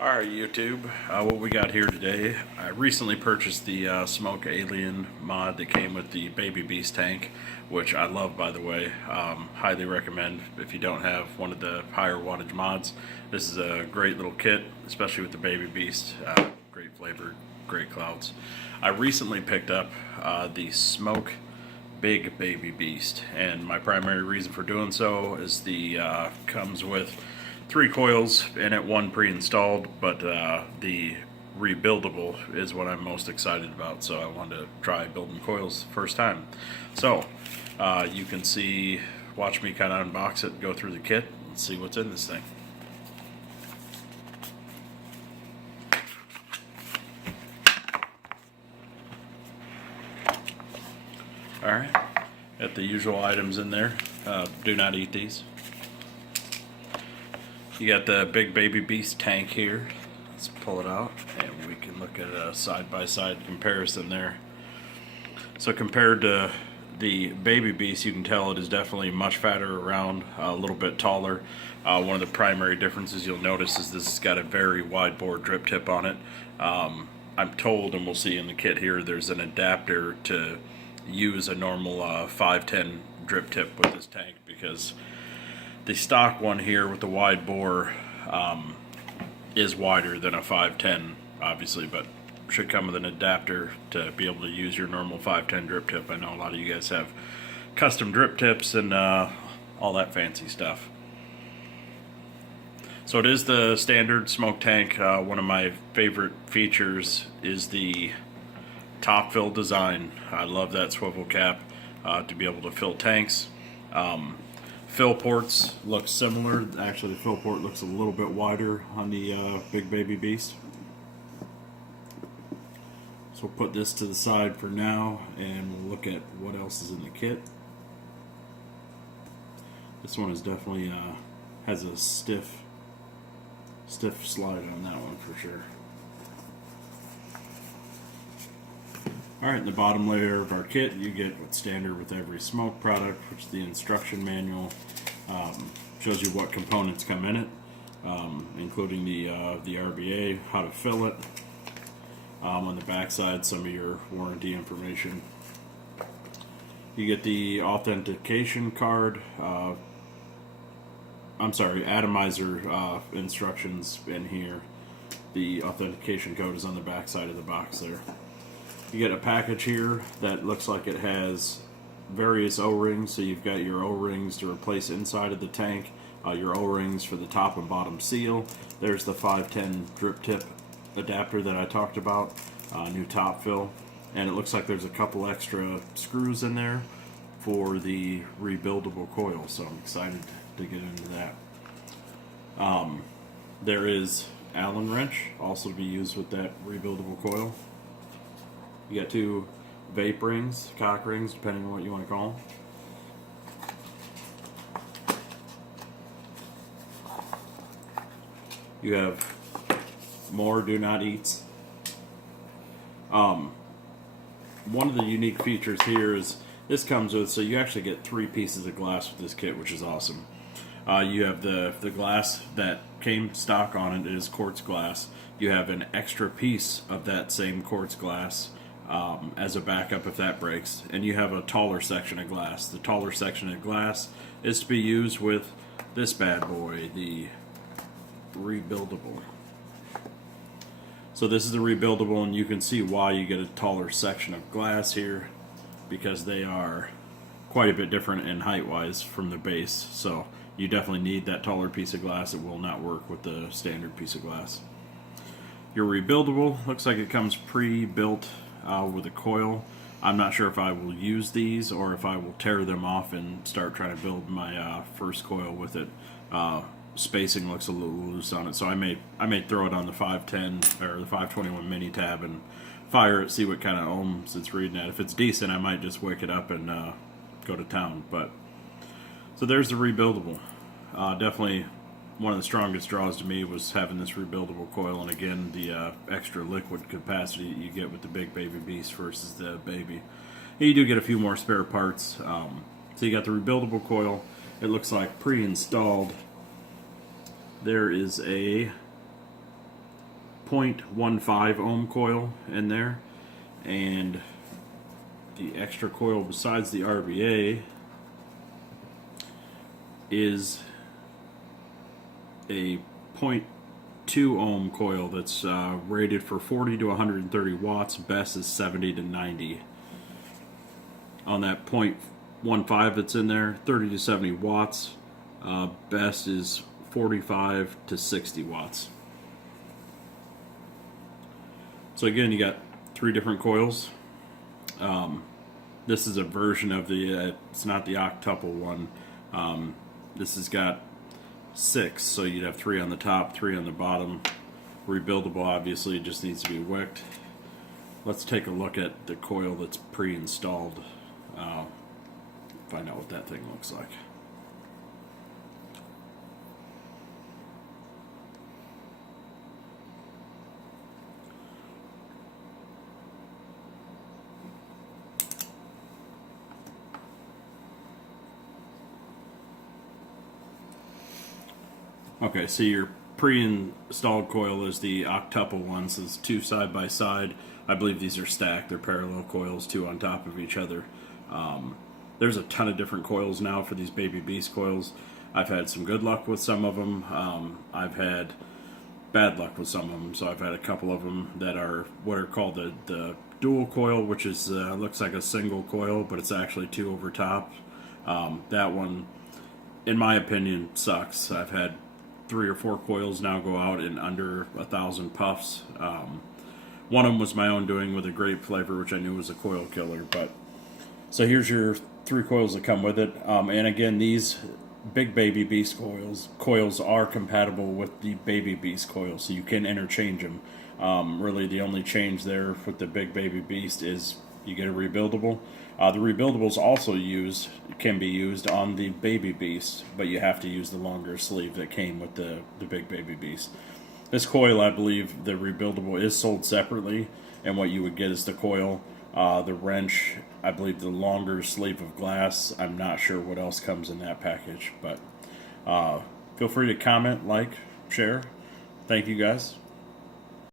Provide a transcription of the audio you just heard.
Alright YouTube, what we got here today, I recently purchased the Smok Alien mod that came with the Baby Beast tank, which I love by the way. Highly recommend if you don't have one of the higher wattage mods. This is a great little kit, especially with the Baby Beast. Great flavor, great clouds. I recently picked up the Smok Big Baby Beast, and my primary reason for doing so is the comes with 3 coils in it, 1 pre-installed, but the rebuildable is what I'm most excited about, so I wanted to try building coils first time. So you can see, watch me kind of unbox it and go through the kit and see what's in this thing. Alright, got the usual items in there. Do not eat these. You got the Big Baby Beast tank here. Let's pull it out and we can look at a side-by-side comparison there. So compared to the Baby Beast, you can tell it is definitely much fatter around, a little bit taller. One of the primary differences you'll notice is this has got a very wide bore drip tip on it. I'm told, and we'll see in the kit here, there's an adapter to use a normal 510 drip tip with this tank, because the stock one here with the wide bore is wider than a 510, obviously, but should come with an adapter to be able to use your normal 510 drip tip. I know a lot of you guys have custom drip tips and all that fancy stuff. So it is the standard Smok tank. One of my favorite features is the top fill design. I love that swivel cap to be able to fill tanks. Fill ports look similar. Actually, the fill port looks a little bit wider on the Big Baby Beast. So we'll put this to the side for now, and we'll look at what else is in the kit. This one is definitely has a stiff slide on that one for sure. Alright, in the bottom layer of our kit, you get what's standard with every Smok product, which is the instruction manual. Shows you what components come in it, including the RBA, how to fill it. On the back side, some of your warranty information. You get the authentication card, atomizer instructions in here. The authentication code is on the back side of the box there. You get a package here that looks like it has various O-rings, so you've got your O-rings to replace inside of the tank, your O-rings for the top and bottom seal. There's the 510 drip tip adapter that I talked about, new top fill, and it looks like there's a couple extra screws in there for the rebuildable coil, so I'm excited to get into that. There is Allen wrench, also to be used with that rebuildable coil. You got 2 vape rings, cock rings, depending on what you want to call them. You have more do not eats. One of the unique features here is this comes with, so you actually get 3 pieces of glass with this kit, which is awesome. You have the glass that came stock on it is quartz glass. You have an extra piece of that same quartz glass as a backup if that breaks, and you have a taller section of glass. The taller section of glass is to be used with this bad boy, the rebuildable. So this is the rebuildable, and you can see why you get a taller section of glass here, because they are quite a bit different in height wise from the base, so you definitely need that taller piece of glass. It will not work with the standard piece of glass. Your rebuildable looks like it comes pre-built with a coil. I'm not sure if I will use these or if I will tear them off and start trying to build my first coil with it. Spacing looks a little loose on it, so I may throw it on the 510 or the 521 mini tab and fire it, see what kind of ohms it's reading at. If it's decent, I might just wake it up and go to town. But so there's the rebuildable. Definitely one of the strongest draws to me was having this rebuildable coil, and again the extra liquid capacity that you get with the Big Baby Beast versus the Baby. And you do get a few more spare parts. So you got the rebuildable coil. It looks like pre-installed there is a 0.15 ohm coil in there, and the extra coil besides the RBA is a 0.2 ohm coil that's rated for 40 to 130 watts. Best is 70 to 90. On that 0.15 that's in there, 30 to 70 watts. Best is 45 to 60 watts. So again, you got 3 different coils. This is a version of the, it's not the octuple one. This has got 6, so you'd have 3 on the top, 3 on the bottom. Rebuildable, obviously, just needs to be wicked. Let's take a look at the coil that's pre-installed. Find out what that thing looks like. Okay, so your pre-installed coil is the octuple one, so it's 2 side by side. I believe these are stacked. They're parallel coils, 2 on top of each other. There's a ton of different coils now for these Baby Beast coils. I've had some good luck with some of them. I've had bad luck with some of them. So I've had a couple of them that are what are called the dual coil, which is looks like a single coil, but it's actually 2 over top. That one, in my opinion, sucks. I've had 3 or 4 coils now go out in under 1,000 puffs. One of them was my own doing with a grape flavor, which I knew was a coil killer. But so here's your 3 coils that come with it. And again, these Big Baby Beast coils are compatible with the Baby Beast coils, so you can interchange them. Really, the only change there with the Big Baby Beast is you get a rebuildable. The rebuildables also can be used on the Baby Beast, but you have to use the longer sleeve that came with the Big Baby Beast. This coil, I believe, the rebuildable is sold separately, and what you would get is the coil, the wrench, I believe the longer sleeve of glass. I'm not sure what else comes in that package, but feel free to comment, like, share. Thank you guys.